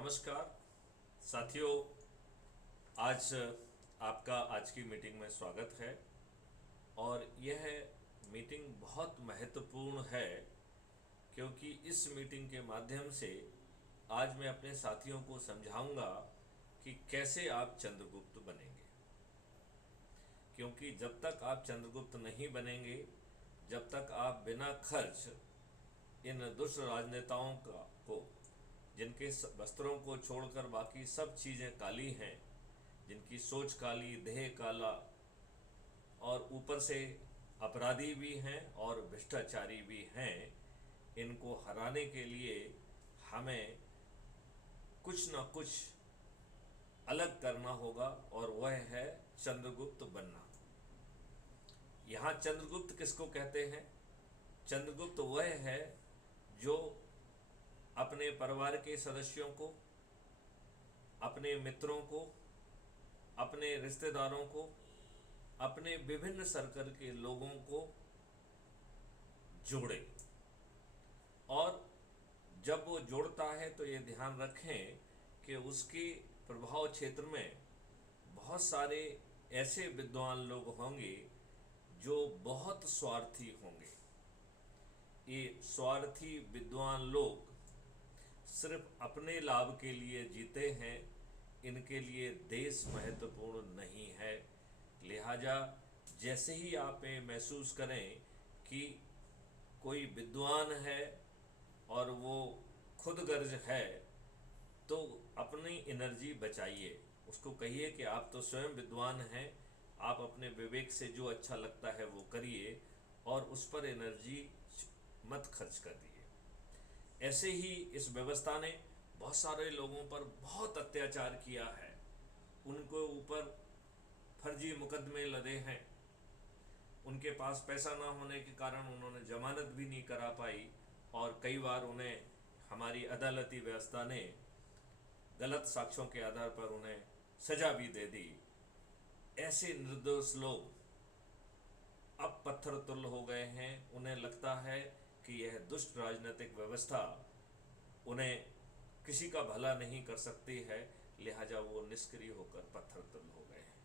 नमस्कार साथियों। आज आपका आज की मीटिंग में स्वागत है और यह मीटिंग बहुत महत्वपूर्ण है क्योंकि इस मीटिंग के माध्यम से आज मैं अपने साथियों को समझाऊंगा कि कैसे आप चंद्रगुप्त बनेंगे। क्योंकि जब तक आप चंद्रगुप्त नहीं बनेंगे, जब तक आप बिना खर्च इन दुष्ट राजनेताओं को जिनके वस्त्रों को छोड़कर बाकी सब चीज़ें काली हैं, जिनकी सोच काली, देह काला और ऊपर से अपराधी भी हैं और भ्रष्टाचारी भी हैं, इनको हराने के लिए हमें कुछ न कुछ अलग करना होगा और वह है चंद्रगुप्त बनना। यहाँ चंद्रगुप्त किसको कहते हैं? चंद्रगुप्त वह है जो अपने परिवार के सदस्यों को, अपने मित्रों को, अपने रिश्तेदारों को, अपने विभिन्न सर्कल के लोगों को जोड़े। और जब वो जोड़ता है तो ये ध्यान रखें कि उसके प्रभाव क्षेत्र में बहुत सारे ऐसे विद्वान लोग होंगे जो बहुत स्वार्थी होंगे। ये स्वार्थी विद्वान लोग सिर्फ अपने लाभ के लिए जीते हैं, इनके लिए देश महत्वपूर्ण नहीं है। लिहाजा जैसे ही आप ये महसूस करें कि कोई विद्वान है और वो खुद गर्ज है, तो अपनी एनर्जी बचाइए। उसको कहिए कि आप तो स्वयं विद्वान हैं, आप अपने विवेक से जो अच्छा लगता है वो करिए और उस पर एनर्जी मत खर्च कर दिए। ऐसे ही इस व्यवस्था ने बहुत सारे लोगों पर बहुत अत्याचार किया है। उनको ऊपर फर्जी मुकदमे लदे हैं। उनके पास पैसा ना होने के कारण उन्होंने जमानत भी नहीं करा पाई और कई बार उन्हें हमारी अदालती व्यवस्था ने गलत साक्ष्यों के आधार पर उन्हें सजा भी दे दी। ऐसे निर्दोष लोग अब पत्थर तुल्य हो गए हैं। उन्हें लगता है कि यह दुष्ट राजनीतिक व्यवस्था उन्हें किसी का भला नहीं कर सकती है, लिहाजा वो निष्क्रिय होकर पत्थर तुल्य हो गए हैं।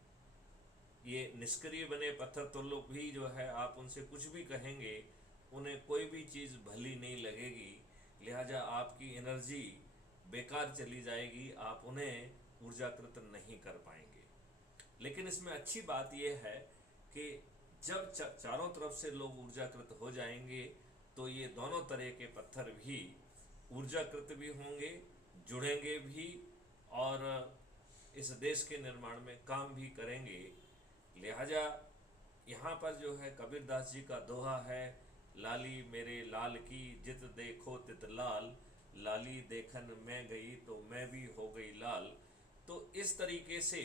ये निष्क्रिय बने पत्थर तुल्य भी जो है, आप उनसे कुछ भी कहेंगे उन्हें कोई भी चीज़ भली नहीं लगेगी, लिहाजा आपकी एनर्जी बेकार चली जाएगी, आप उन्हें ऊर्जाकृत नहीं कर पाएंगे। लेकिन इसमें अच्छी बात यह है कि जब चारों तरफ से लोग ऊर्जाकृत हो जाएंगे तो ये दोनों तरह के पत्थर भी ऊर्जाकृत भी होंगे, जुड़ेंगे भी और इस देश के निर्माण में काम भी करेंगे। लिहाजा यहाँ पर जो है कबीरदास जी का दोहा है, लाली मेरे लाल की जित देखो तित लाल, लाली देखन मैं गई तो मैं भी हो गई लाल। तो इस तरीके से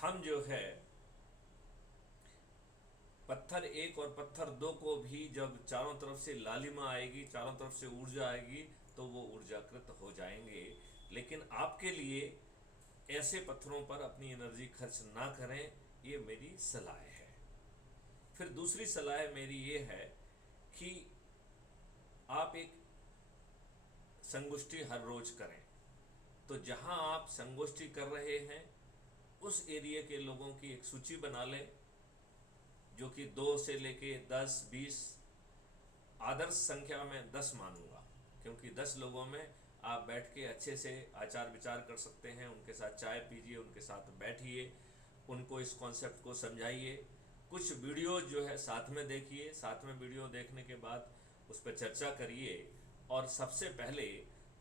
हम जो है पत्थर एक और पत्थर दो को भी जब चारों तरफ से लालिमा आएगी, चारों तरफ से ऊर्जा आएगी तो वो ऊर्जाकृत हो जाएंगे। लेकिन आपके लिए ऐसे पत्थरों पर अपनी एनर्जी खर्च ना करें, ये मेरी सलाह है। फिर दूसरी सलाह मेरी ये है कि आप एक संगोष्ठी हर रोज करें। तो जहां आप संगोष्ठी कर रहे हैं उस एरिया के लोगों की एक सूची बना लें, जो कि 2 से लेके 10, 20, आदर्श संख्या में 10 मानूंगा, क्योंकि 10 लोगों में आप बैठ के अच्छे से आचार विचार कर सकते हैं। उनके साथ चाय पीजिए, उनके साथ बैठिए, उनको इस कॉन्सेप्ट को समझाइए। कुछ वीडियो जो है साथ में देखिए, साथ में वीडियो देखने के बाद उस पर चर्चा करिए और सबसे पहले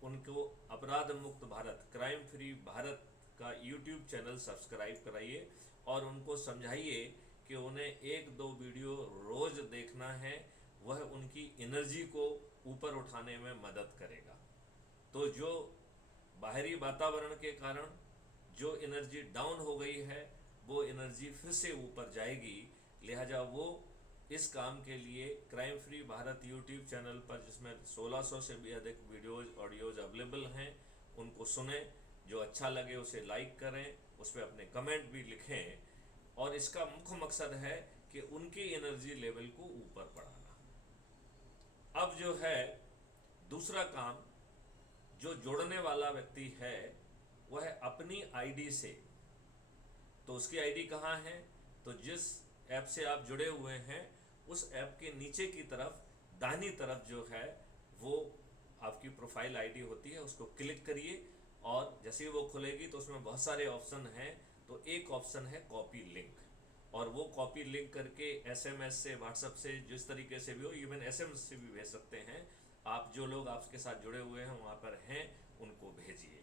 उनको अपराध मुक्त भारत, क्राइम फ्री भारत का यूट्यूब चैनल सब्सक्राइब कराइए और उनको समझाइए कि उन्हें 1-2 वीडियो रोज देखना है, वह उनकी एनर्जी को ऊपर उठाने में मदद करेगा। तो जो बाहरी वातावरण के कारण जो एनर्जी डाउन हो गई है वो एनर्जी फिर से ऊपर जाएगी। लिहाजा वो इस काम के लिए crime free Bharat YouTube channel पर, जिसमें 1600 से भी अधिक वीडियोज ऑडियोज अवेलेबल हैं, उनको सुने। जो अच्छा लगे उसे लाइक करें, उस पर अपने कमेंट भी लिखें और इसका मुख्य मकसद है कि उनकी एनर्जी लेवल को ऊपर बढ़ाना। अब जो है दूसरा काम जो जोड़ने वाला व्यक्ति है वह अपनी आईडी से, तो उसकी आईडी कहाँ है, तो जिस ऐप से आप जुड़े हुए हैं उस ऐप के नीचे की तरफ दाहिनी तरफ जो है वो आपकी प्रोफाइल आईडी होती है, उसको क्लिक करिए और जैसे ही वो खुलेगी तो उसमें बहुत सारे ऑप्शन हैं। तो एक ऑप्शन है कॉपी लिंक, और वो कॉपी लिंक करके एसएमएस से, व्हाट्सएप से, जिस तरीके से भी हो, इवन एसएमएस से भी भेज सकते हैं। आप जो लोग आपके साथ जुड़े हुए हैं वहाँ पर हैं उनको भेजिए,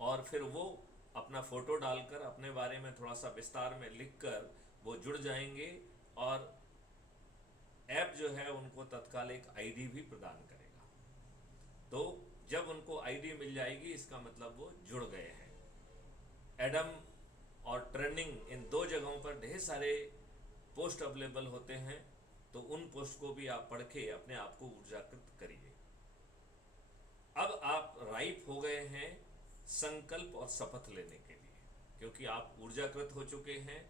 और फिर वो अपना फ़ोटो डालकर अपने बारे में थोड़ा सा विस्तार में लिखकर वो जुड़ जाएंगे, और ऐप जो है उनको तत्काल एक आईडी भी प्रदान करेगा। तो जब उनको आईडी मिल जाएगी इसका मतलब वो जुड़ गए हैं। एडम और ट्रेंडिंग इन दो जगहों पर ढेर सारे पोस्ट अवेलेबल होते हैं, तो उन पोस्ट को भी आप पढ़ के अपने आप को ऊर्जाकृत करिए। अब आप राइप हो गए हैं संकल्प और शपथ लेने के लिए, क्योंकि आप ऊर्जाकृत हो चुके हैं,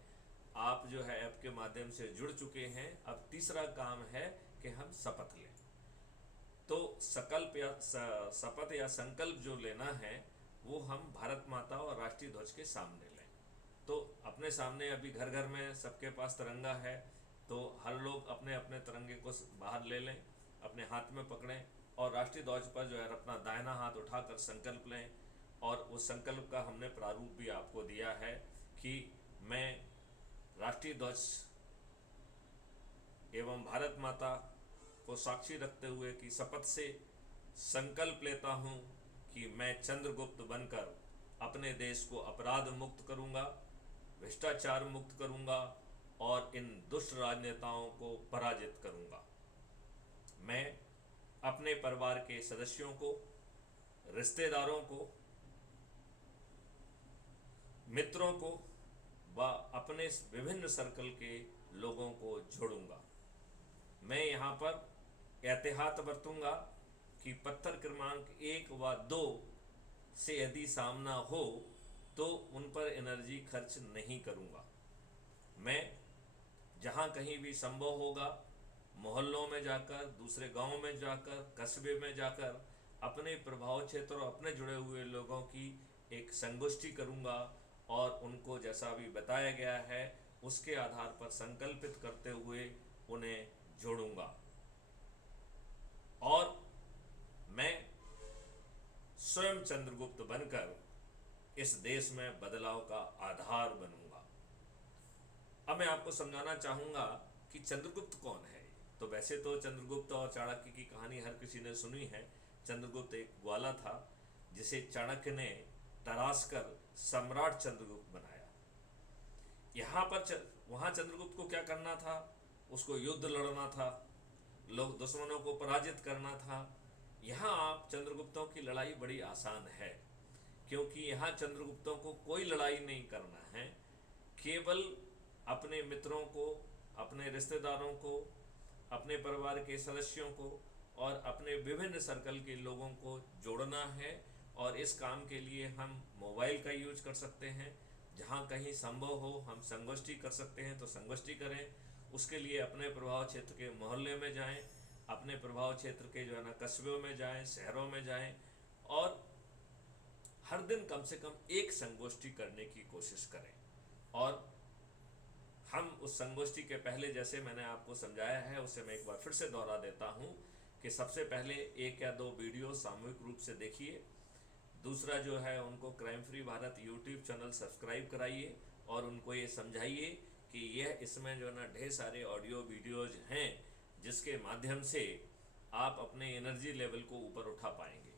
आप जो है ऐप के माध्यम से जुड़ चुके हैं। अब तीसरा काम है कि हम शपथ लें। तो संकल्प या शपथ या संकल्प जो लेना है वो हम भारत माता और राष्ट्रीय ध्वज के सामने लें। तो अपने सामने अभी घर घर में सबके पास तिरंगा है, तो हर लोग अपने अपने तिरंगे को बाहर ले लें, अपने हाथ में पकड़ें और राष्ट्रीय ध्वज पर जो है अपना दाहिना हाथ उठाकर संकल्प लें। और उस संकल्प का हमने प्रारूप भी आपको दिया है कि मैं राष्ट्रीय ध्वज एवं भारत माता को साक्षी रखते हुए कि शपथ से संकल्प लेता हूं कि मैं चंद्रगुप्त बनकर अपने देश को अपराध मुक्त करूंगा, भ्रष्टाचार मुक्त करूंगा और इन दुष्ट राजनेताओं को पराजित करूंगा। मैं अपने परिवार के सदस्यों को, रिश्तेदारों को, मित्रों को व अपने विभिन्न सर्कल के लोगों को जोड़ूंगा। मैं यहाँ पर एहतियात बरतूंगा कि पत्थर क्रमांक 1 व 2 से यदि सामना हो तो उन पर एनर्जी खर्च नहीं करूंगा। मैं जहाँ कहीं भी संभव होगा मोहल्लों में जाकर, दूसरे गांव में जाकर, कस्बे में जाकर अपने प्रभाव क्षेत्र और अपने जुड़े हुए लोगों की एक संगोष्ठी करूंगा और उनको जैसा भी बताया गया है उसके आधार पर संकल्पित करते हुए उन्हें जोड़ूंगा। और मैं स्वयं चंद्रगुप्त बनकर इस देश में बदलाव का आधार बनूंगा। अब मैं आपको समझाना चाहूंगा कि चंद्रगुप्त कौन है। तो वैसे तो चंद्रगुप्त और चाणक्य की कहानी हर किसी ने सुनी है। चंद्रगुप्त एक ग्वाला था जिसे चाणक्य ने तराश कर सम्राट चंद्रगुप्त बनाया। यहाँ पर वहाँ चंद्रगुप्त को क्या करना था, उसको युद्ध लड़ना था, लोग दुश्मनों को पराजित करना था। यहाँ आप चंद्रगुप्तों की लड़ाई बड़ी आसान है, क्योंकि यहाँ चंद्रगुप्तों को कोई लड़ाई नहीं करना है, केवल अपने मित्रों को, अपने रिश्तेदारों को, अपने परिवार के सदस्यों को और अपने विभिन्न सर्कल के लोगों को जोड़ना है। और इस काम के लिए हम मोबाइल का यूज कर सकते हैं, जहाँ कहीं संभव हो हम संगोष्ठी कर सकते हैं तो संगोष्ठी करें। उसके लिए अपने प्रभाव क्षेत्र के मोहल्ले में जाएं, अपने प्रभाव क्षेत्र के जो है ना कस्बों में जाएं, शहरों में जाएं और हर दिन कम से कम एक संगोष्ठी करने की कोशिश करें। और हम उस संगोष्ठी के पहले जैसे मैंने आपको समझाया है उसे मैं एक बार फिर से दोहरा देता हूँ कि सबसे पहले 1 या 2 वीडियो सामूहिक रूप से देखिए। दूसरा जो है उनको crime free Bharat YouTube channel subscribe कराइए और उनको ये समझाइए कि यह इसमें जो है ना ढेर सारे ऑडियो वीडियोज हैं जिसके माध्यम से आप अपने एनर्जी लेवल को ऊपर उठा पाएंगे।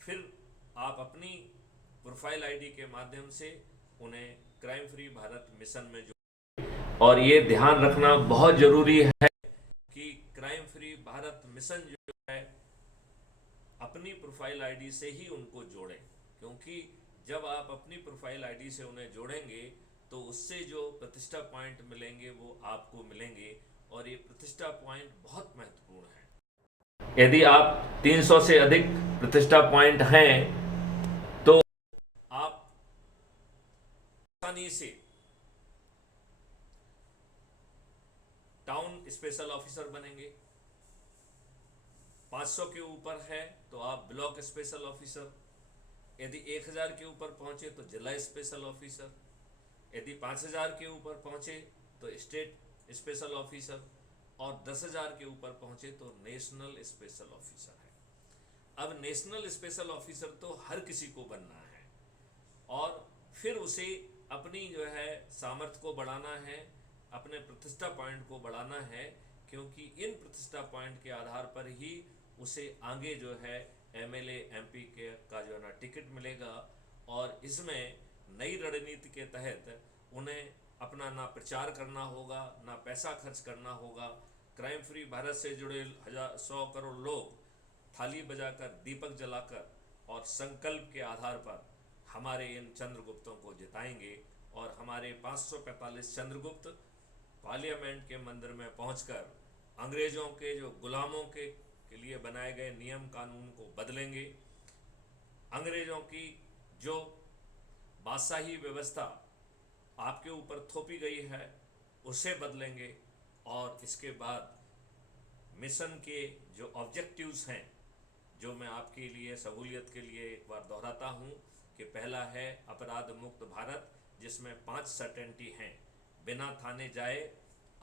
फिर आप अपनी प्रोफाइल आईडी के माध्यम से उन्हें क्राइम फ्री भारत मिशन में जो, और ये ध्यान रखना बहुत ज़रूरी है कि क्राइम फ्री भारत मिशन जो है अपनी प्रोफाइल आईडी से ही उनको जोड़ें, क्योंकि जब आप अपनी प्रोफाइल आईडी से उन्हें जोड़ेंगे तो उससे जो प्रतिष्ठा पॉइंट मिलेंगे वो आपको मिलेंगे और ये प्रतिष्ठा पॉइंट बहुत महत्वपूर्ण है। यदि आप 300 से अधिक प्रतिष्ठा पॉइंट हैं तो आप आसानी से टाउन स्पेशल ऑफिसर बनेंगे, 500 के ऊपर है तो आप ब्लॉक स्पेशल ऑफिसर, यदि 1000 के ऊपर पहुंचे तो जिला स्पेशल ऑफिसर, यदि 5000 के ऊपर पहुंचे तो स्टेट स्पेशल ऑफिसर, और 10,000 के ऊपर पहुंचे तो नेशनल स्पेशल ऑफिसर है। अब नेशनल स्पेशल ऑफिसर तो हर किसी को बनना है, और फिर उसे अपनी जो है सामर्थ्य को बढ़ाना है, अपने प्रतिष्ठा पॉइंट को बढ़ाना है, क्योंकि इन प्रतिष्ठा पॉइंट के आधार पर ही उसे आगे जो है एमएलए एमपी के का जो है ना टिकट मिलेगा। और इसमें नई रणनीति के तहत उन्हें अपना ना प्रचार करना होगा, ना पैसा खर्च करना होगा। क्राइम फ्री भारत से जुड़े 100 करोड़ लोग थाली बजाकर, दीपक जलाकर और संकल्प के आधार पर हमारे इन चंद्रगुप्तों को जिताएंगे, और हमारे 545 चंद्रगुप्त पार्लियामेंट के मंदिर में पहुंचकर अंग्रेजों के जो गुलामों के लिए बनाए गए नियम कानून को बदलेंगे। अंग्रेजों की जो बादशाही व्यवस्था आपके ऊपर थोपी गई है उसे बदलेंगे। और इसके बाद मिशन के जो ऑब्जेक्टिव्स हैं, जो मैं आपके लिए सहूलियत के लिए एक बार दोहराता हूँ कि पहला है अपराध मुक्त भारत, जिसमें 5 सर्टेनिटी हैं। बिना थाने जाए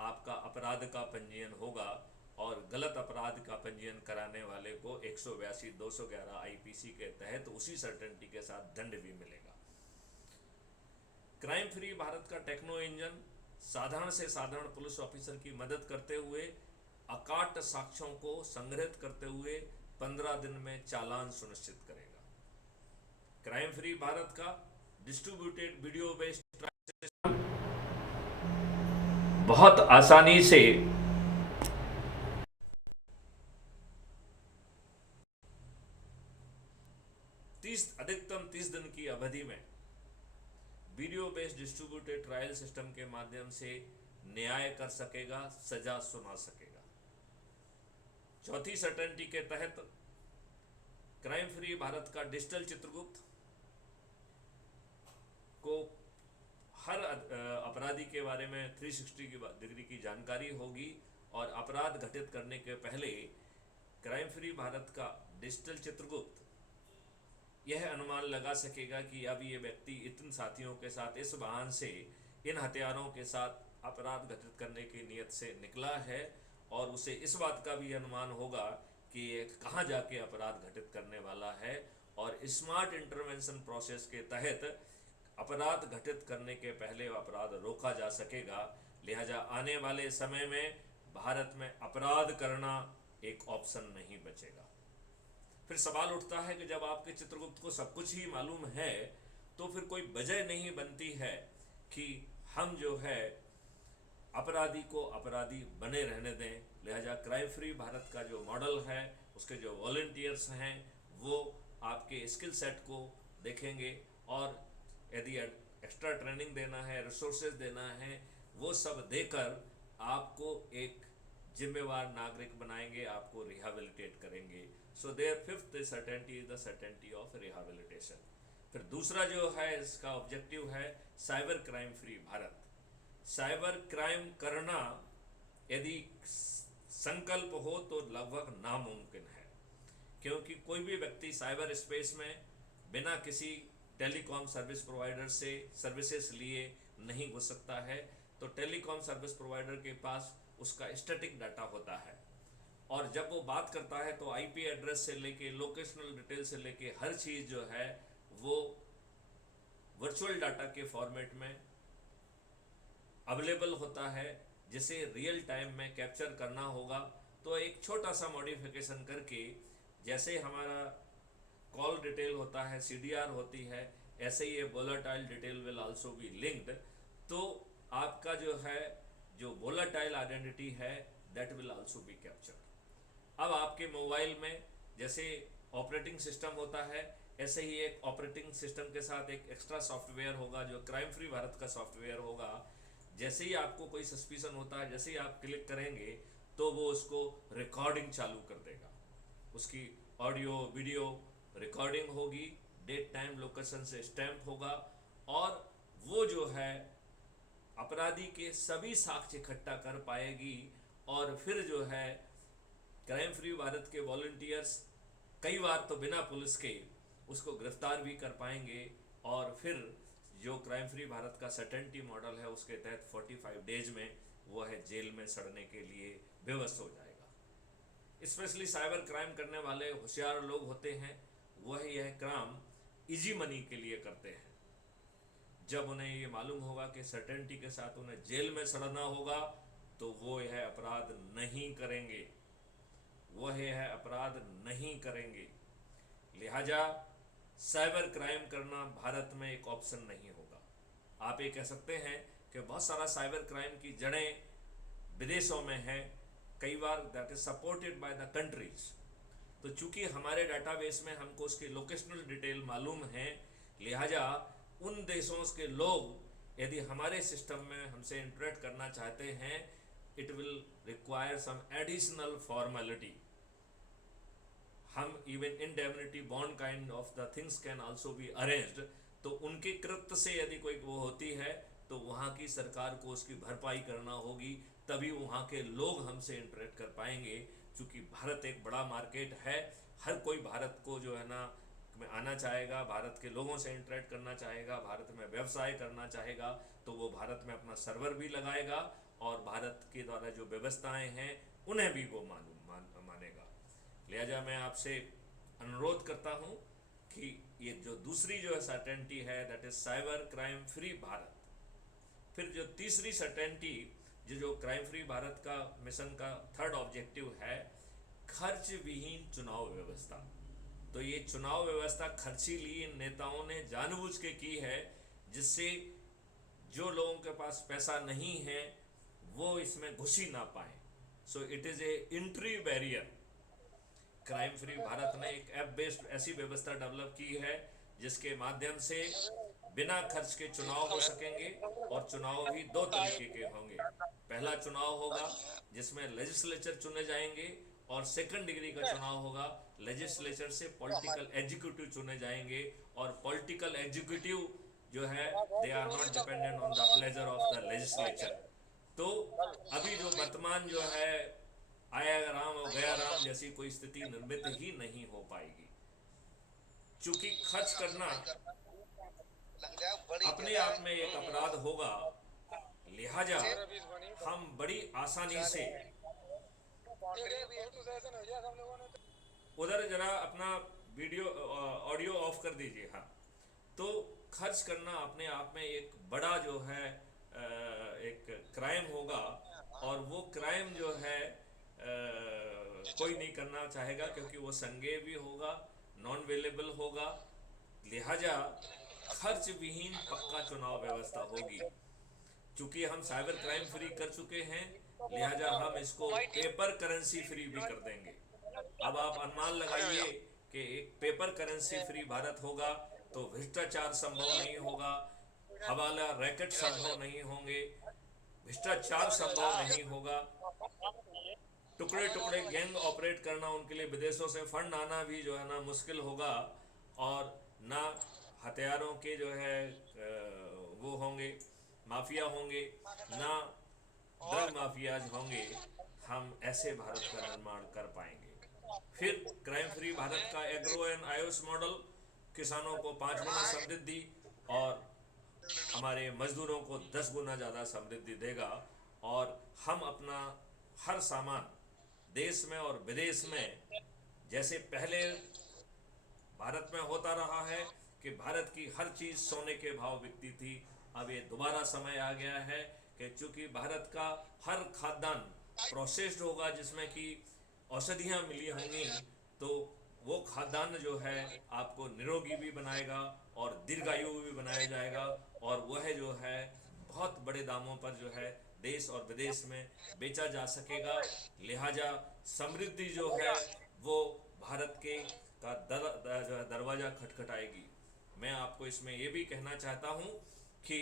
आपका अपराध का पंजीयन होगा, और गलत अपराध का पंजीयन कराने वाले को 182, 211 आईपीसी के तहत उसी सर्टेनिटी के साथ दंड भी मिलेगा। क्राइम फ्री भारत का टेक्नो इंजन साधारण से साधारण पुलिस ऑफिसर की मदद करते हुए अकाट साक्ष्यों को संग्रहित करते हुए 15 दिन में चालान सुनिश्चित करेगा। क्राइम फ्री भारत का डिस्ट्रीब्यूटेड वीडियो बेस्ड सिस्टम बहुत आसानी से अधिकतम 30 दिन की अवधि में video based distributed trial system के माध्यम से न्याय कर सकेगा, सजा सुना सकेगा। चौथी सर्टेनिटी के तहत क्राइम फ्री भारत का डिजिटल चित्रगुप्त को हर अपराधी के बारे में 360 डिग्री की जानकारी होगी, और अपराध घटित करने के पहले क्राइम फ्री भारत का डिजिटल चित्रगुप्त यह अनुमान लगा सकेगा कि अब ये व्यक्ति इन साथियों के साथ इस वाहन से इन हथियारों के साथ अपराध घटित करने की नीयत से निकला है, और उसे इस बात का भी अनुमान होगा कि ये कहाँ जाके अपराध घटित करने वाला है। और स्मार्ट इंटरवेंशन प्रोसेस के तहत अपराध घटित करने के पहले अपराध रोका जा सकेगा। लिहाजा आने वाले समय में भारत में अपराध करना एक ऑप्शन नहीं बचेगा। फिर सवाल उठता है कि जब आपके चित्रगुप्त को सब कुछ ही मालूम है तो फिर कोई वजह नहीं बनती है कि हम जो है अपराधी को अपराधी बने रहने दें। लिहाजा क्राइम फ्री भारत का जो मॉडल है, उसके जो वॉलंटियर्स हैं वो आपके स्किल सेट को देखेंगे, और यदि एक्स्ट्रा ट्रेनिंग देना है, रिसोर्सेज देना है, वो सब देकर आपको एक जिम्मेवार नागरिक बनाएंगे, आपको रिहेबिलिटेट करेंगे। So there fifth certainty is the certainty of rehabilitation. फिर दूसरा जो है इसका ऑब्जेक्टिव है cyber crime free Bharat. Cyber crime करना यदि संकल्प हो तो लगभग नामुमकिन है, क्योंकि कोई भी व्यक्ति साइबर स्पेस में बिना किसी टेलीकॉम सर्विस प्रोवाइडर से सर्विसेज लिए नहीं घुस सकता है। तो टेलीकॉम सर्विस प्रोवाइडर के पास उसका स्टैटिक डाटा होता है, और जब वो बात करता है तो आईपी एड्रेस से लेके लोकेशनल डिटेल से लेके हर चीज़ जो है वो वर्चुअल डाटा के फॉर्मेट में अवेलेबल होता है, जिसे रियल टाइम में कैप्चर करना होगा। तो एक छोटा सा मॉडिफिकेशन करके, जैसे हमारा कॉल डिटेल होता है, सीडीआर होती है, ऐसे ही ये volatile detail will also be linked. तो आपका जो है जो वोलेटाइल आइडेंटिटी है that will also be captured. अब आपके मोबाइल में जैसे ऑपरेटिंग सिस्टम होता है, ऐसे ही एक ऑपरेटिंग सिस्टम के साथ एक एक्स्ट्रा सॉफ्टवेयर होगा जो क्राइम फ्री भारत का सॉफ्टवेयर होगा। जैसे ही आपको कोई सस्पिशन होता है, जैसे ही आप क्लिक करेंगे तो वो उसको रिकॉर्डिंग चालू कर देगा, उसकी ऑडियो वीडियो रिकॉर्डिंग होगी, डेट टाइम लोकेशन से स्टैम्प होगा, और वो जो है अपराधी के सभी साक्ष्य इकट्ठा कर पाएगी, और फिर जो है क्राइम फ्री भारत के वॉलंटियर्स कई बार तो बिना पुलिस के उसको गिरफ्तार भी कर पाएंगे, और फिर जो क्राइम फ्री भारत का सर्टेनिटी मॉडल है उसके तहत 45 डेज में वो है जेल में सड़ने के लिए बेबस हो जाएगा। स्पेशली साइबर क्राइम करने वाले होशियार लोग होते हैं, वह यह काम इजी मनी के लिए करते हैं। जब उन्हें ये मालूम होगा कि सर्टेनिटी के साथ उन्हें जेल में सड़ना होगा तो वो यह अपराध नहीं करेंगे, वह यह अपराध नहीं करेंगे। लिहाजा साइबर क्राइम करना भारत में एक ऑप्शन नहीं होगा। आप ये कह सकते हैं कि बहुत सारा साइबर क्राइम की जड़ें विदेशों में है, कई बार that is supported by the countries. तो चूंकि हमारे डाटाबेस में हमको उसकी लोकेशनल डिटेल मालूम है, लिहाजा उन देशों के लोग यदि हमारे सिस्टम में हमसे इंटरेक्ट करना चाहते हैं, it will require some additional formality. हम even indemnity bond kind of the things can also be arranged. तो उनके कृत्य से यदि कोई वो होती है तो वहाँ की सरकार को उसकी भरपाई करना होगी, तभी वहाँ के लोग हमसे इंटरेक्ट कर पाएंगे। चूँकि भारत एक बड़ा मार्केट है, हर कोई भारत को जो है ना में आना चाहेगा, भारत के लोगों से इंटरेक्ट करना चाहेगा, भारत में व्यवसाय करना चाहेगा, तो वो भारत में अपना सर्वर भी लगाएगा और भारत के द्वारा जो व्यवस्थाएं हैं उन्हें भी वो मानेगा। लिहाजा मैं आपसे अनुरोध करता हूँ कि ये जो दूसरी जो है सर्टेनिटी है, that is cyber crime free Bharat. फिर जो तीसरी सर्टेनिटी जो क्राइम फ्री भारत का मिशन का थर्ड ऑब्जेक्टिव है, खर्च विहीन चुनाव व्यवस्था। तो ये चुनाव व्यवस्था खर्चीली इन नेताओं ने जानबूझ के की है, जिससे जो लोगों के पास पैसा नहीं है वो इसमें घुस ही ना पाए। So it is a entry barrier. Crime free Bharat ने एक ऐप बेस्ड ऐसी व्यवस्था डेवलप की है जिसके माध्यम से बिना खर्च के चुनाव हो सकेंगे, और चुनाव भी दो तरीके के होंगे। पहला चुनाव होगा जिसमें लेजिस्लेचर चुने जाएंगे, और सेकंड डिग्री का चुनाव होगा लेजिस्लेचर से पॉलिटिकल एग्जीक्यूटिव चुने जाएंगे। और पॉलिटिकल एग्जीक्यूटिव जो है they are not dependent on the pleasure of the legislature. तो अभी जो वर्तमान जो है आया राम और गया राम जैसी कोई स्थिति निर्मित ही नहीं हो पाएगी। चूंकि खर्च करना अपने आप में एक अपराध होगा, लिहाजा हम बड़ी आसानी से उधर जरा अपना वीडियो ऑडियो ऑफ कर दीजिए। हाँ, तो खर्च करना अपने आप में एक बड़ा जो है एक क्राइम होगा, और वो क्राइम जो है कोई नहीं करना चाहेगा, क्योंकि वो संज्ञेय भी होगा, नॉन वेलेबल होगा। लिहाजा खर्च विहीन पक्का चुनाव व्यवस्था होगी। चूंकि हम साइबर क्राइम फ्री कर चुके हैं, लिहाजा हम इसको पेपर करेंसी फ्री भी कर देंगे। अब आप अनुमान लगाइए कि एक पेपर करेंसी फ्री भारत होगा तो भ्रष्टाचार संभव नहीं होगा, हवाला रैकेट संभव नहीं होंगे, भ्रष्टाचार संभव नहीं होगा, टुकड़े टुकड़े गैंग ऑपरेट करना, उनके लिए विदेशों से फंड आना भी जो है ना मुश्किल होगा, और ना हथियारों के जो है वो होंगे माफिया होंगे, ना ड्रग माफियाज होंगे। हम ऐसे भारत का निर्माण कर पाएंगे। फिर क्राइम फ्री भारत का एग्रो एंड आयुष मॉडल किसानों को 5 गुना समृद्धि और हमारे मजदूरों को 10 गुना ज़्यादा समृद्धि देगा, और हम अपना हर सामान देश में और विदेश में, जैसे पहले भारत में होता रहा है कि भारत की हर चीज़ सोने के भाव बिकती थी, अब ये दोबारा समय आ गया है कि चूंकि भारत का हर खाद्यान्न प्रोसेस्ड होगा, जिसमें कि औषधियाँ मिली होंगी, तो वो खाद्यान्न जो है आपको निरोगी भी बनाएगा और दीर्घायु भी बनाया जाएगा, और वह जो है बहुत बड़े दामों पर जो है देश और विदेश में बेचा जा सकेगा। लिहाजा समृद्धि जो है वो भारत के का जो है दरवाज़ा खटखटाएगी। मैं आपको इसमें ये भी कहना चाहता हूँ कि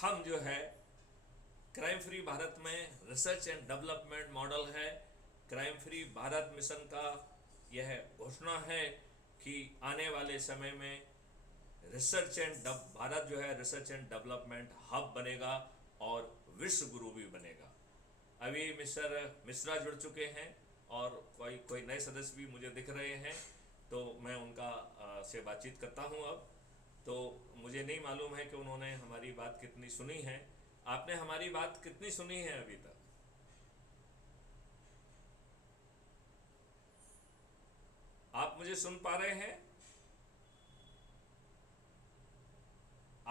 हम जो है क्राइम फ्री भारत में रिसर्च एंड डेवलपमेंट मॉडल है। क्राइम फ्री भारत मिशन का यह घोषणा है कि आने वाले समय में भारत जो है रिसर्च एंड डेवलपमेंट हब बनेगा और विश्व गुरु भी बनेगा। अभी मिस्टर मिश्रा जुड़ चुके हैं और कोई कोई नए सदस्य भी मुझे दिख रहे हैं, तो मैं उनका से बातचीत करता हूं अब। तो मुझे नहीं मालूम है कि उन्होंने हमारी बात कितनी सुनी है। आपने हमारी बात कितनी सुनी है अभी तक? आप मुझे सुन पा रहे हैं?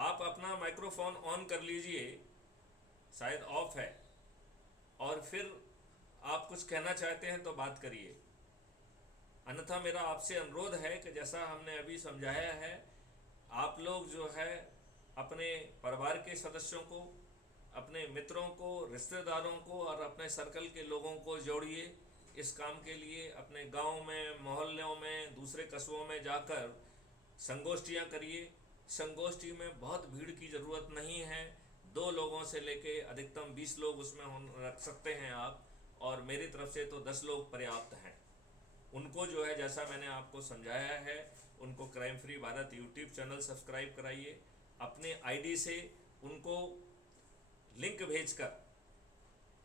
आप अपना माइक्रोफोन ऑन कर लीजिए, शायद ऑफ है, और फिर आप कुछ कहना चाहते हैं तो बात करिए। अन्यथा मेरा आपसे अनुरोध है कि जैसा हमने अभी समझाया है, आप लोग जो है अपने परिवार के सदस्यों को, अपने मित्रों को, रिश्तेदारों को और अपने सर्कल के लोगों को जोड़िए इस काम के लिए। अपने गांव में, मोहल्लों में, दूसरे कस्बों में जाकर संगोष्ठियां करिए। संगोष्ठी में बहुत भीड़ की ज़रूरत नहीं है, 2 लोगों से लेके अधिकतम 20 लोग उसमें रख सकते हैं आप, और मेरी तरफ से तो 10 लोग पर्याप्त हैं। उनको जो है, जैसा मैंने आपको समझाया है, उनको crime free Bharat YouTube channel subscribe कराइए। अपने आईडी से उनको लिंक भेजकर,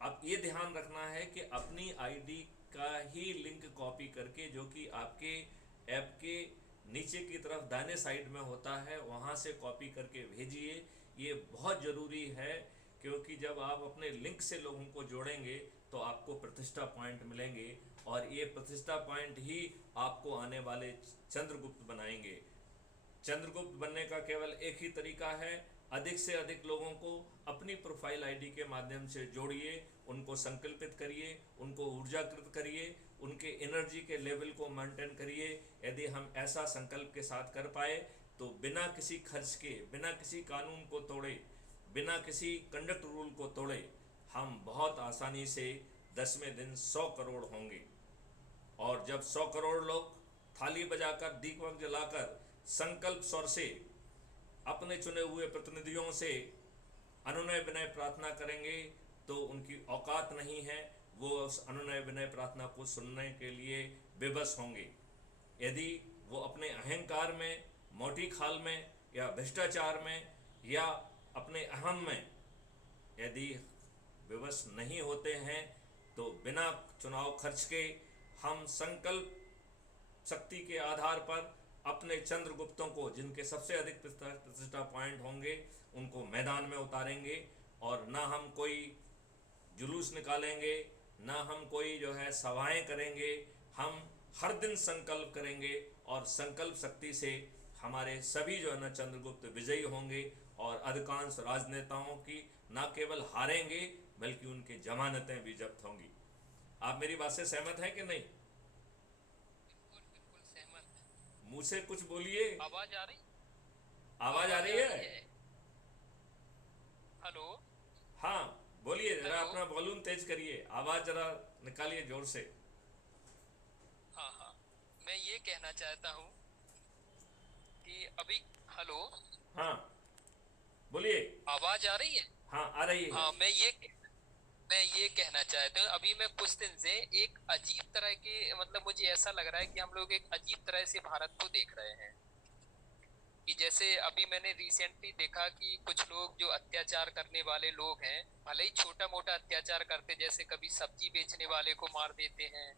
अब ये ध्यान रखना है कि अपनी आईडी का ही लिंक कॉपी करके, जो कि आपके ऐप के नीचे की तरफ दाहिने साइड में होता है, वहाँ से कॉपी करके भेजिए। ये बहुत ज़रूरी है, क्योंकि जब आप अपने लिंक से लोगों को जोड़ेंगे तो आपको प्रतिष्ठा पॉइंट मिलेंगे, और ये प्रतिष्ठा पॉइंट ही आपको आने वाले चंद्रगुप्त बनाएंगे। चंद्रगुप्त बनने का केवल एक ही तरीका है, अधिक से अधिक लोगों को अपनी प्रोफाइल आईडी के माध्यम से जोड़िए, उनको संकल्पित करिए, उनको ऊर्जाकृत करिए, उनके एनर्जी के लेवल को मेंटेन करिए। यदि हम ऐसा संकल्प के साथ कर पाए तो बिना किसी खर्च के, बिना किसी कानून को तोड़े, बिना किसी कंडक्ट रूल को तोड़े, हम बहुत आसानी से 10वें दिन 100 करोड़ होंगे। और जब 100 करोड़ लोग थाली बजाकर, दीपक जलाकर, संकल्प स्वर से अपने चुने हुए प्रतिनिधियों से अनुनय विनय प्रार्थना करेंगे, तो उनकी औकात नहीं है, वो उस अनुनय विनय प्रार्थना को सुनने के लिए विवश होंगे। यदि वो अपने अहंकार में, मोटी खाल में, या भ्रष्टाचार में, या अपने अहम में यदि विवश नहीं होते हैं, तो बिना चुनाव खर्च के हम संकल्प शक्ति के आधार पर अपने चंद्रगुप्तों को, जिनके सबसे अधिक प्रतिष्ठा पॉइंट होंगे, उनको मैदान में उतारेंगे। और ना हम कोई जुलूस निकालेंगे, ना हम कोई जो है सभाएं करेंगे, हम हर दिन संकल्प करेंगे, और संकल्प शक्ति से हमारे सभी जो है ना चंद्रगुप्त विजयी होंगे, और अधिकांश राजनेताओं की ना केवल हारेंगे बल्कि उनकी जमानतें भी जब्त होंगी। आप मेरी बात से सहमत हैं कि नहीं? बिल्कुल सहमत। मुंह से कुछ बोलिए। आवाज आ रही? आवाज आ आवाज रही आ है? रही है? हेलो। हाँ, बोलिए, जरा हेलो। अपना वॉल्यूम तेज करिए, आवाज जरा निकालिए जोर से। हाँ हाँ, मैं ये कहना चाहता हूँ कि अभी, हेलो, हाँ, बोलिए। आवाज आ रही है? हाँ, आ रही है। हाँ, मैं ये कहना चाहता हूँ, अभी मैं कुछ दिन से एक अजीब तरह के, मतलब मुझे ऐसा लग रहा है कि हम लोग एक अजीब तरह से भारत को देख रहे हैं। कि जैसे अभी मैंने रिसेंटली देखा कि कुछ लोग जो अत्याचार करने वाले लोग हैं, भले ही छोटा मोटा अत्याचार करते, जैसे कभी सब्जी बेचने वाले को मार देते हैं,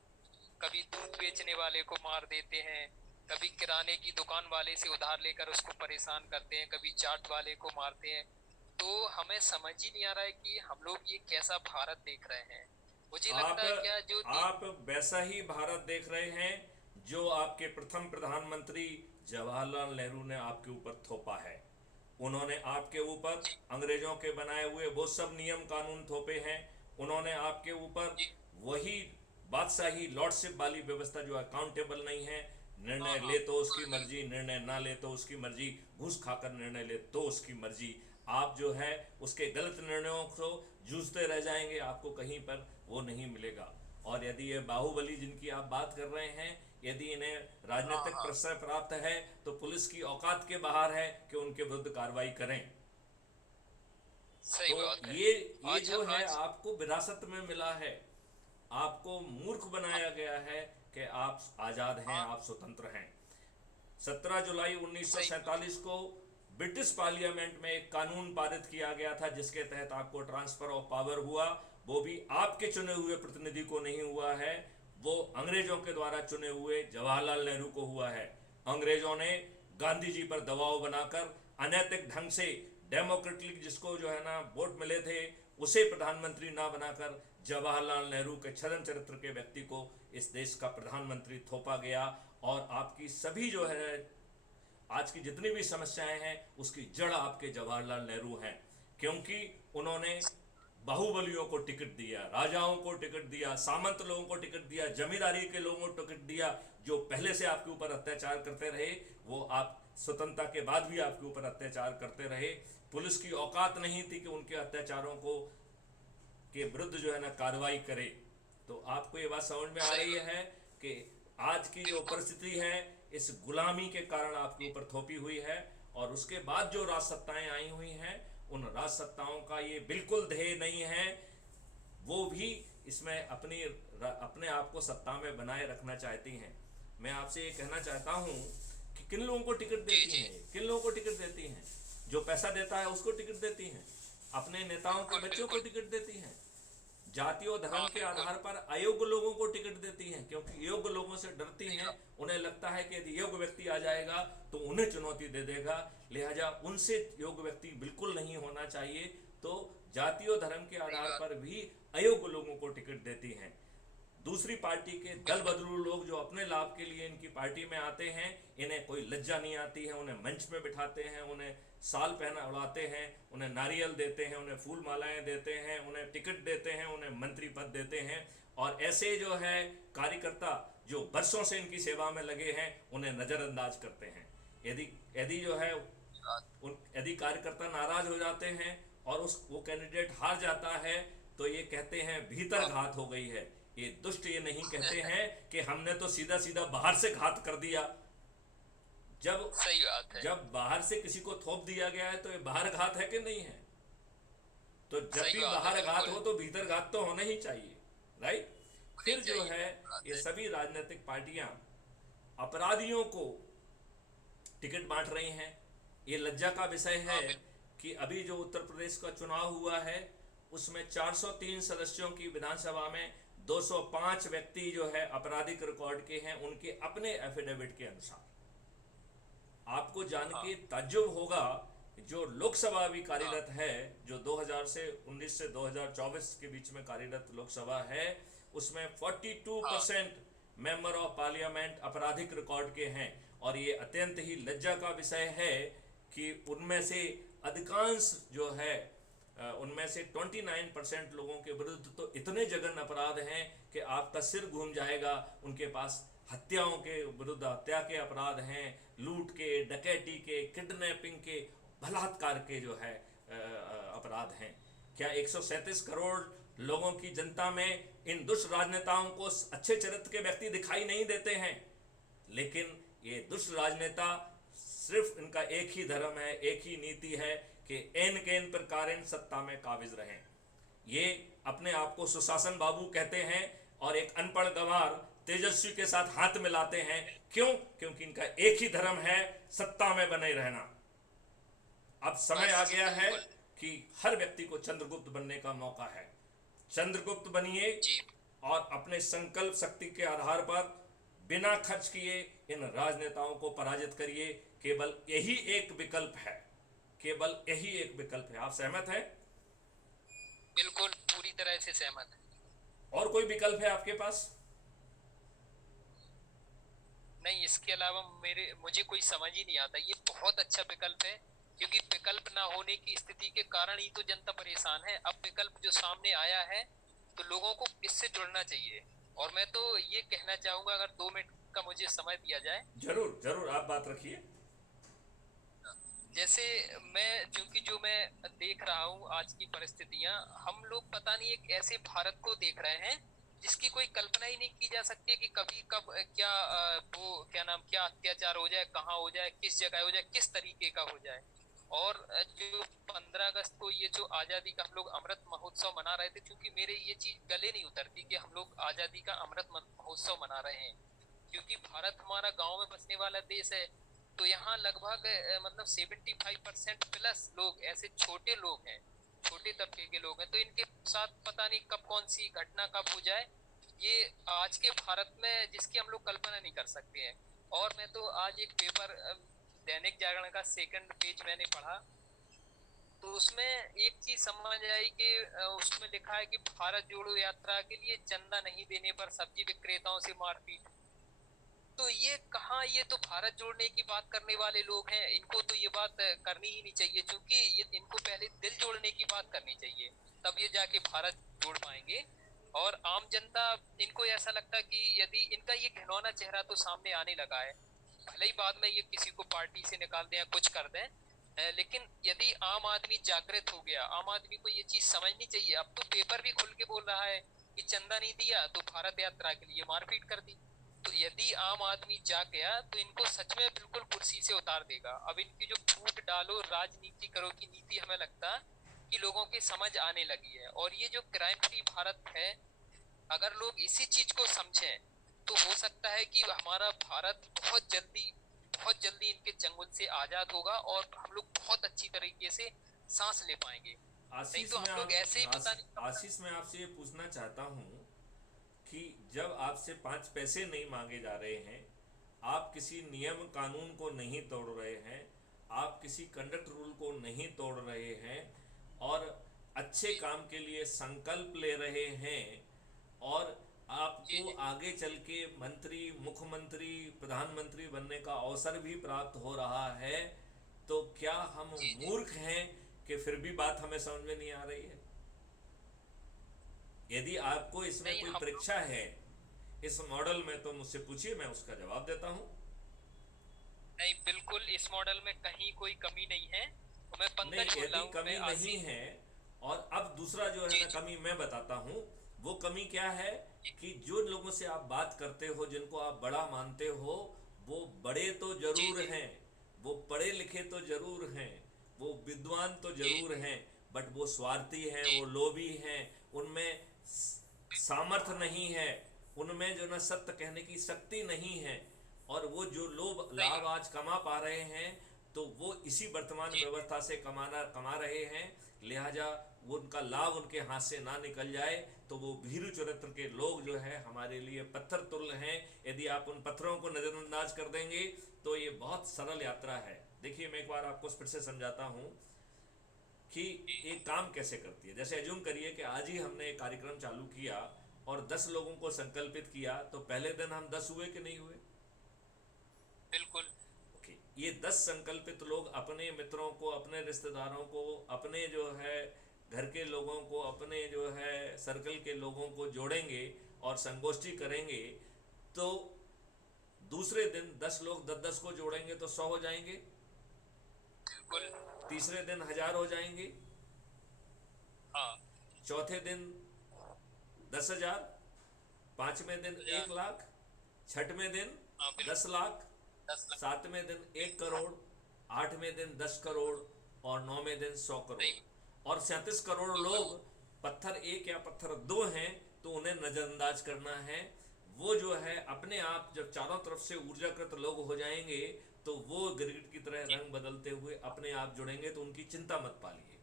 कभी दूध बेचने वाले को मार देते हैं, कभी किराने की दुकान वाले से उधार लेकर उसको परेशान करते हैं, कभी चाट वाले को मारते हैं। तो हमें समझ ही नहीं आ रहा है कि हम लोग ये कैसा भारत देख रहे हैं। मुझे आप लगता है क्या जो आप वैसा ही भारत देख रहे हैं जो आपके प्रथम प्रधानमंत्री जवाहरलाल नेहरू ने आपके ऊपर थोपा है। उन्होंने आपके ऊपर जी अंग्रेजों के बनाए हुए वो सब नियम कानून थोपे हैं। उन्होंने आपके ऊपर जी। वही बादशाही लॉर्डशिप वाली व्यवस्था जो अकाउंटेबल नहीं है, हाँ निर्णय हाँ। ले तो उसकी मर्जी, निर्णय ना ले तो उसकी मर्जी, घूस खाकर निर्णय ले तो उसकी मर्जी। आप जो है उसके गलत निर्णयों को जूझते रह जाएंगे, आपको कहीं पर वो नहीं मिलेगा। और यदि ये बाहुबली जिनकी आप बात कर रहे हैं, यदि इन्हें हाँ राजनीतिक हाँ। प्रश्रय प्राप्त है, तो पुलिस की औकात के बाहर है कि उनके विरुद्ध कार्रवाई करें। सही तो बात है। ये आज जो है आज आपको विरासत में मिला है, आपको मूर्ख बनाया गया है कि आप आज़ाद हैं, हाँ, आप स्वतंत्र हैं। 17 जुलाई सही बात। 1947 को ब्रिटिश पार्लियामेंट में एक कानून पारित किया गया था, जिसके तहत आपको ट्रांसफर ऑफ पावर हुआ। वो भी आपके चुने हुए प्रतिनिधि को नहीं हुआ है, वो अंग्रेजों के द्वारा चुने हुए जवाहरलाल नेहरू को हुआ है। अंग्रेजों ने गांधी जी पर दबाव बनाकर अनैतिक ढंग से डेमोक्रेटिक जिसको जो है ना वोट मिले थे उसे प्रधानमंत्री ना बनाकर जवाहरलाल नेहरू के छद्म चरित्र के व्यक्ति को इस देश का प्रधानमंत्री थोपा गया। और आपकी सभी जो है आज की जितनी भी समस्याएं हैं उसकी जड़ आपके जवाहरलाल नेहरू हैं, क्योंकि उन्होंने बाहुबलियों को टिकट दिया, राजाओं को टिकट दिया, सामंत लोगों को टिकट दिया, जमींदारी के लोगों को टिकट दिया। जो पहले से आपके ऊपर अत्याचार करते रहे वो आप स्वतंत्रता के बाद भी आपके ऊपर अत्याचार करते रहे। पुलिस की औकात नहीं थी कि उनके अत्याचारों को के विरुद्ध जो है ना कार्रवाई करे। तो आपको ये बात समझ में आ रही है कि आज की जो परिस्थिति है इस गुलामी के कारण आपके ऊपर थोपी हुई है। और उसके बाद जो राजसत्ताएं आई हुई हैं उन राजसत्ताओं का ये बिल्कुल ध्येय नहीं है, वो भी इसमें अपने आप को सत्ता में बनाए रखना चाहती हैं। मैं आपसे ये कहना चाहता हूं कि किन लोगों को टिकट देती हैं, किन लोगों को टिकट देती हैं? जो पैसा देता है उसको टिकट देती हैं, अपने नेताओं के बच्चों को टिकट देती हैं, जाति और धर्म के आधार पर अयोग्य लोगों को टिकट देती हैं, क्योंकि योग्य लोगों से डरती हैं। उन्हें लगता है कि यदि योग्य व्यक्ति आ जाएगा तो उन्हें चुनौती दे देगा, लिहाजा उनसे योग्य व्यक्ति बिल्कुल नहीं होना चाहिए। तो जाति और धर्म के आधार पर भी अयोग्य लोगों को टिकट देती हैं। दूसरी पार्टी के दल बदलू लोग जो अपने लाभ के लिए इनकी पार्टी में आते हैं, इन्हें कोई लज्जा नहीं आती है, उन्हें मंच में बिठाते हैं, उन्हें साल पहना उड़ाते हैं, उन्हें नारियल देते हैं, उन्हें फूल मालाएं देते हैं, उन्हें टिकट देते हैं, उन्हें मंत्री पद देते हैं। और ऐसे जो है कार्यकर्ता जो वर्षों से इनकी सेवा में लगे हैं उन्हें नज़रअंदाज करते हैं। यदि यदि जो है यदि कार्यकर्ता नाराज हो जाते हैं और वो कैंडिडेट हार जाता है तो ये कहते हैं भीतर घात हो गई है। ये दुष्ट ये नहीं कहते हैं कि हमने तो सीधा सीधा बाहर से घात कर दिया। जब सही बात है। जब बाहर से किसी को थोप दिया गया है तो ये बाहर घात है कि नहीं है? तो जब भी बाहर घात हो तो भीतर घात तो होना ही चाहिए, राइट? फिर जो है ये सभी राजनीतिक पार्टियां अपराधियों को टिकट बांट रही हैं। ये लज्जा का विषय है कि अभी जो उत्तर प्रदेश का चुनाव हुआ है उसमें 403 सदस्यों की विधानसभा में 205 व्यक्ति जो है आपराधिक रिकॉर्ड के हैं, उनके अपने एफिडेविट के अनुसार। आपको जान के ताज्जुब होगा जो लोकसभा भी कार्यरत है, जो 2019 से 2024 के बीच में कार्यरत लोकसभा है, उसमें 42% मेंबर ऑफ पार्लियामेंट आपराधिक रिकॉर्ड के हैं। और ये अत्यंत ही लज्जा का विषय है कि उनमें से अधिकांश जो है उनमें से 29% लोगों के विरुद्ध तो इतने जघन्य अपराध हैं कि आपका सिर घूम जाएगा। उनके पास हत्याओं के विरुद्ध हत्या के अपराध हैं, लूट के, डकैती के, किडनैपिंग के, बलात्कार के जो है अपराध हैं। क्या 137 करोड़ लोगों की जनता में इन दुष्ट राजनेताओं को अच्छे चरित्र के व्यक्ति दिखाई नहीं देते हैं? लेकिन ये दुष्ट राजनेता सिर्फ इनका एक ही धर्म है, एक ही नीति है कि एन के एन प्रकार सत्ता में काबिज रहें। ये अपने आप को सुशासन बाबू कहते हैं और एक अनपढ़ गंवार तेजस्वी के साथ हाथ मिलाते हैं। क्यों? क्योंकि इनका एक ही धर्म है, सत्ता में बने रहना। अब समय आ गया है कि हर व्यक्ति को चंद्रगुप्त बनने का मौका है। चंद्रगुप्त बनिए और अपने संकल्प शक्ति के आधार पर बिना खर्च किए इन राजनेताओं को पराजित करिए। केवल यही एक विकल्प है, केवल यही एक विकल्प है। आप सहमत हैं? बिल्कुल, पूरी तरह से सहमत है। और कोई विकल्प है आपके पास? नहीं, इसके अलावा मुझे कोई समझ ही नहीं आता। ये बहुत अच्छा विकल्प है, क्योंकि विकल्प ना होने की स्थिति के कारण ही तो जनता परेशान है। अब विकल्प जो सामने आया है तो लोगों को इससे जुड़ना चाहिए। और मैं तो ये कहना चाहूंगा, अगर 2 मिनट का मुझे समय दिया जाए। जरूर जरूर, आप बात रखिए। जैसे क्योंकि जो मैं देख रहा हूँ आज की परिस्थितियां, हम लोग पता नहीं एक ऐसे भारत को देख रहे हैं जिसकी कोई कल्पना ही नहीं की जा सकती कि कभी कब क्या क्या अत्याचार हो जाए, कहाँ हो जाए, किस जगह हो जाए, किस तरीके का हो जाए। और जो 15 अगस्त को ये जो आजादी का हम लोग अमृत महोत्सव मना रहे थे, क्योंकि मेरे ये चीज गले नहीं उतरती कि हम लोग आजादी का अमृत महोत्सव मना रहे हैं, क्योंकि भारत हमारा गांव में बसने वाला देश है। तो यहाँ लगभग मतलब 75% प्लस लोग ऐसे छोटे लोग हैं छोटे तबके के लोग हैं, तो इनके साथ पता नहीं कब कौन सी घटना कब हो जाए, ये आज के भारत में जिसकी हम लोग कल्पना नहीं कर सकते हैं। और मैं तो आज एक पेपर दैनिक जागरण का सेकंड पेज मैंने पढ़ा, तो उसमें एक चीज समझ आई कि उसमें लिखा है कि भारत जोड़ो यात्रा के लिए चंदा नहीं देने पर सब्जी विक्रेताओं से मारपीट। तो ये कहाँ, ये तो भारत जोड़ने की बात करने वाले लोग हैं, इनको तो ये बात करनी ही नहीं चाहिए, क्योंकि ये इनको पहले दिल जोड़ने की बात करनी चाहिए, तब ये जाके भारत जोड़ पाएंगे। और आम जनता, इनको ऐसा लगता है कि यदि इनका ये घिनौना चेहरा तो सामने आने लगा है, भले ही बाद में ये किसी को पार्टी से निकाल दें या कुछ कर दें, लेकिन यदि आम आदमी जागृत हो गया, आम आदमी को ये चीज समझनी चाहिए। अब तो पेपर भी खुल के बोल रहा है कि चंदा नहीं दिया तो भारत यात्रा के लिए मारपीट कर दी। तो यदि आम आदमी जाग गया तो इनको सच में बिल्कुल कुर्सी से उतार देगा। अब इनकी जो फूट डालो राजनीति करो की नीति, हमें लगता कि लोगों की समझ आने लगी है। और ये जो क्राइम फ्री भारत है, अगर लोग इसी चीज को समझें तो हो सकता है कि हमारा भारत बहुत जल्दी इनके चंगुल से आजाद होगा और हम लोग बहुत अच्छी तरीके से सांस ले पाएंगे। नहीं आशीष तो मैं हम लोग ऐसे ही पता नहीं कब तक। आशीष मैं आपसे ये पूछना चाहता हूँ कि जब आपसे 5 पैसे नहीं मांगे जा रहे हैं, आप किसी नियम कानून को नहीं तोड़ रहे हैं, आप किसी कंडक्ट रूल को नहीं तोड़ रहे हैं, और अच्छे जी काम के लिए संकल्प ले रहे हैं, और जी आपको जी आगे चल के मंत्री, मुख्यमंत्री, प्रधानमंत्री बनने का अवसर भी प्राप्त हो रहा है, तो क्या हम जी जी। मूर्ख हैं कि फिर भी बात हमें समझ में नहीं आ रही है? यदि आपको इसमें नहीं कोई हम लोग, परीक्षा है इस मॉडल में, तो मुझसे पूछिए, मैं उसका जवाब देता हूँ। नहीं बिल्कुल इस मॉडल में कहीं कोई कमी नहीं है। तो मैं नहीं, पंकज बोल रहा यदि हूँ, मैं कमी नहीं आशीष। है, और अब दूसरा जो है जी ना जी कमी मैं बताता हूँ, वो कमी क्या है जी कि जो लोगों से आप बात करते हो, जिनको आप बड़ा मानते हो, वो बड़े तो जी जरूर जी हैं, वो पढ़े लिखे तो जरूर हैं, वो विद्वान तो जी जरूर हैं, बट वो स्वार्थी हैं, जी वो लोभी हैं, उनमें सामर्थ्य नहीं है, उनमें जो ना सत्य कहने की शक्ति नहीं है, और वो जो लोभ सही लाभ बात। आज कमा पा रहे हैं, तो वो इसी वर्तमान जी व्यवस्था से कमा रहे हैं। लिहाजा वो उनका लाभ उनके हाथ से ना निकल जाए, तो वो भीरू चरित्र के लोग जो है हमारे लिए पत्थर तुल्य हैं। यदि आप उन पत्थरों को नज़रअंदाज कर देंगे तो ये बहुत सरल यात्रा है। देखिए, मैं एक बार आपको फिर से समझाता हूँ कि जी एक काम कैसे करती है। जैसे एज्यूम करिए कि आज ही हमने एक कार्यक्रम चालू किया और 10 लोगों को संकल्पित किया, तो पहले दिन हम 10 हुए कि नहीं हुए? बिल्कुल। ओके, ये 10 संकल्पित लोग अपने मित्रों को, अपने रिश्तेदारों को, अपने जो है घर के लोगों को, अपने जो है सर्कल के लोगों को जोड़ेंगे और संगोष्ठी करेंगे, तो दूसरे दिन 10 लोग 10-10 को जोड़ेंगे तो 100 हो जाएंगे, बिल्कुल। तीसरे दिन 1000 हो जाएंगे, हाँ। चौथे दिन 10,000, पांचवें दिन 10,000। 1 लाख, छठवें दिन हाँ 10 लाख, 10 लाख। सातवें दिन 1 करोड़, आठवें दिन 10 करोड़, और नौवें दिन 100 करोड़। सही। और 37 करोड़ बिल्कुल। लोग पत्थर एक या पत्थर दो हैं, तो उन्हें नजरअंदाज करना है। वो जो है अपने आप जब चारों तरफ से ऊर्जाकृत लोग हो जाएंगे, तो वो गिरगिट की तरह जी रंग बदलते हुए अपने आप जुड़ेंगे, तो उनकी चिंता मत पालिए।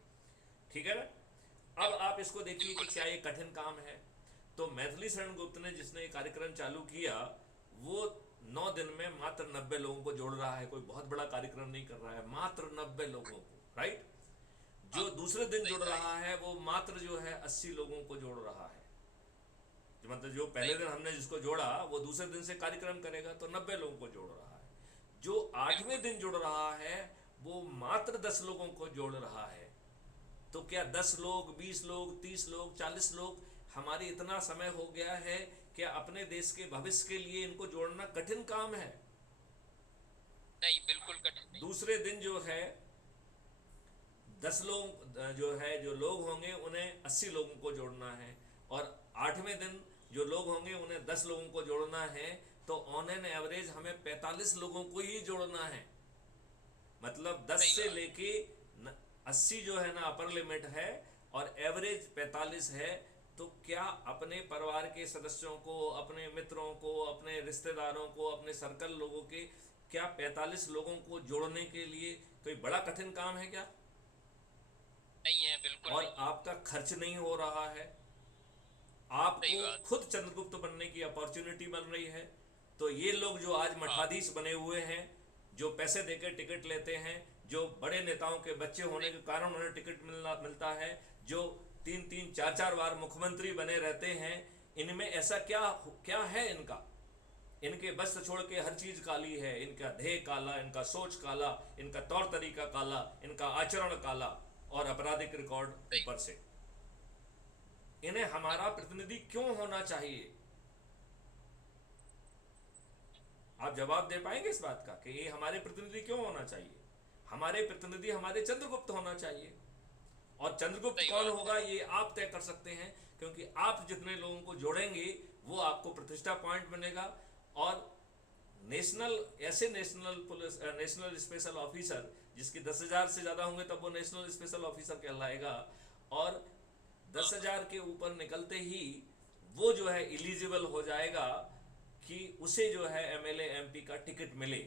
ठीक है ना? अब बिल्कुल। आप इसको देखिए कि बिल्कुल क्या सही। ये कठिन काम है? तो मैथिली शरण गुप्त ने जिसने ये कार्यक्रम चालू किया, वो 9 दिन में मात्र 90 लोगों को जोड़ रहा है। कोई बहुत बड़ा कार्यक्रम नहीं कर रहा है, मात्र 90 लोगों को, राइट? हाँ जो दूसरे दिन सही जुड़ कहा। रहा है वो मात्र जो है 80 लोगों को जोड़ रहा है। मतलब जो सही पहले दिन बात। हमने जिसको जोड़ा, वो दूसरे दिन से कार्यक्रम करेगा तो 90 लोगों को जोड़ रहा है। जो आठवें बिल्कुल। दिन जुड़ रहा है वो मात्र 10 लोगों को जोड़ रहा है। तो क्या 10 लोग, 20 लोग, 30 लोग, 40 लोग, हमारी इतना समय हो गया है, क्या अपने देश के भविष्य के लिए इनको जोड़ना कठिन काम है? नहीं बिल्कुल कठिन नहीं। दूसरे दिन जो है 10 लोग जो है, जो लोग होंगे उन्हें 80 लोगों को जोड़ना है, और आठवें दिन जो लोग होंगे उन्हें 10 लोगों को जोड़ना है। तो ऑन एन एवरेज हमें 45 लोगों को ही जोड़ना है। मतलब 10 सही से बात। लेके 80 जो है ना अपर लिमिट है, और एवरेज 45 है। तो क्या अपने परिवार के सदस्यों को, अपने मित्रों को, अपने रिश्तेदारों को, अपने सर्कल लोगों के, क्या 45 लोगों को जोड़ने के लिए कोई बड़ा कठिन काम है क्या? नहीं है, बिल्कुल और नहीं है। आपका खर्च नहीं हो रहा है, सही आपको बात। खुद चंद्रगुप्त बनने की अपॉर्चुनिटी बन रही है। तो ये लोग जो आज हाँ। मठाधीश बने हुए हैं, जो पैसे देकर टिकट लेते हैं, जो बड़े नेताओं के बच्चे होने नहीं। के कारण उन्हें टिकट मिलता है, जो 3-3 4-4 बार मुख्यमंत्री बने रहते हैं, इनमें ऐसा क्या क्या है इनका? इनके बस छोड़ के हर चीज काली है, इनका ध्येय काला, इनका सोच काला, इनका तौर तरीका काला, इनका आचरण काला, और आपराधिक रिकॉर्ड सही। ऊपर से। इन्हें हमारा प्रतिनिधि क्यों होना चाहिए? आप जवाब दे पाएंगे इस बात का कि ये हमारे प्रतिनिधि क्यों होना चाहिए? हमारे प्रतिनिधि हमारे चंद्रगुप्त होना चाहिए। और चंद्रगुप्त सही कौन बात है। होगा ये आप तय कर सकते हैं, क्योंकि आप जितने लोगों को जोड़ेंगे वो आपको प्रतिष्ठा पॉइंट बनेगा। और नेशनल, ऐसे national police, national special officer जिसकी 10,000 से ज़्यादा होंगे तब वो नेशनल स्पेशल ऑफिसर कहलाएगा। और हाँ। 10,000 के ऊपर निकलते ही वो जो है एलिजिबल हो जाएगा कि उसे जो है एमएलए एमपी का टिकट मिले।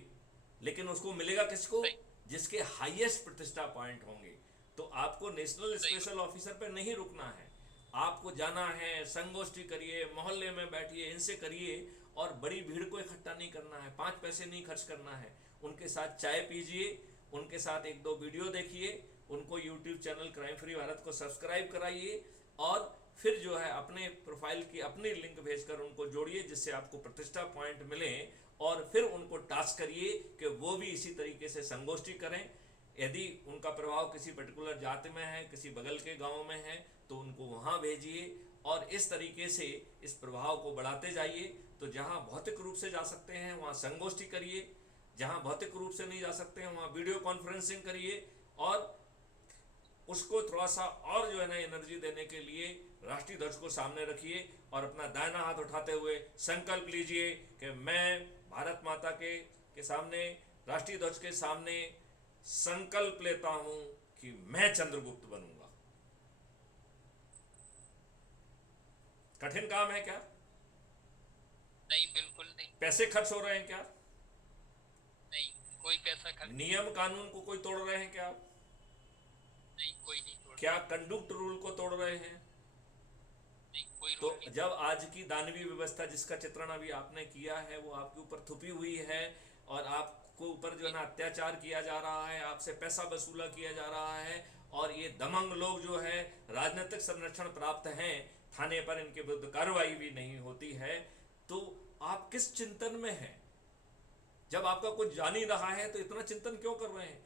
लेकिन उसको मिलेगा किसको? सही। जिसके हाईएस्ट प्रतिष्ठा पॉइंट होंगे। तो आपको नेशनल सही स्पेशल ऑफिसर पर नहीं रुकना है, आपको जाना है, संगोष्ठी करिए, मोहल्ले में बैठिए, इनसे करिए। और बड़ी भीड़ को इकट्ठा नहीं करना है, 5 पैसे नहीं खर्च करना है, उनके साथ चाय पीजिए, उनके साथ 1-2 वीडियो देखिए, उनको YouTube channel crime free Bharat को सब्सक्राइब कराइए, और फिर जो है अपने प्रोफाइल की अपनी लिंक भेजकर उनको जोड़िए, जिससे आपको प्रतिष्ठा पॉइंट मिले। और फिर उनको टास्क करिए कि वो भी इसी तरीके से संगोष्ठी करें। यदि उनका प्रभाव किसी पर्टिकुलर जाति में है, किसी बगल के गांव में है, तो उनको वहां भेजिए। और इस तरीके से इस प्रभाव को बढ़ाते जाइए। तो जहां भौतिक रूप से जा सकते हैं वहां संगोष्ठी करिए, जहां भौतिक रूप से नहीं जा सकते हैं वहां वीडियो कॉन्फ्रेंसिंग करिए। और उसको थोड़ा सा और जो है ना एनर्जी देने के लिए राष्ट्रीय ध्वज को सामने रखिए, और अपना दाहिना हाथ उठाते हुए संकल्प लीजिए कि मैं भारत माता के सामने, राष्ट्रीय ध्वज के सामने संकल्प लेता हूं कि मैं चंद्रगुप्त बनूंगा। कठिन काम है क्या? नहीं, बिल्कुल नहीं। पैसे खर्च हो रहे हैं क्या? नहीं, कोई पैसा खर्च नहीं। नियम कानून को कोई तोड़ रहे हैं क्या? नहीं, कोई नहीं तोड़ क्या रहा। कंडक्ट रूल को तोड़ रहे हैं? नहीं, कोई तो रूल नहीं जब तोड़ रहा। आज की दानवी व्यवस्था जिसका चित्रण अभी आपने किया है वो आपके ऊपर थुपी हुई है, और आपको ऊपर जो है ना अत्याचार किया जा रहा है, आपसे पैसा वसूला किया जा रहा है, और ये दमंग लोग जो है राजनीतिक संरक्षण प्राप्त हैं, थाने पर इनके विरुद्ध कार्रवाई भी नहीं होती है, तो आप किस चिंतन में हैं? जब आपका कुछ जान ही रहा है तो इतना चिंतन क्यों कर रहे हैं?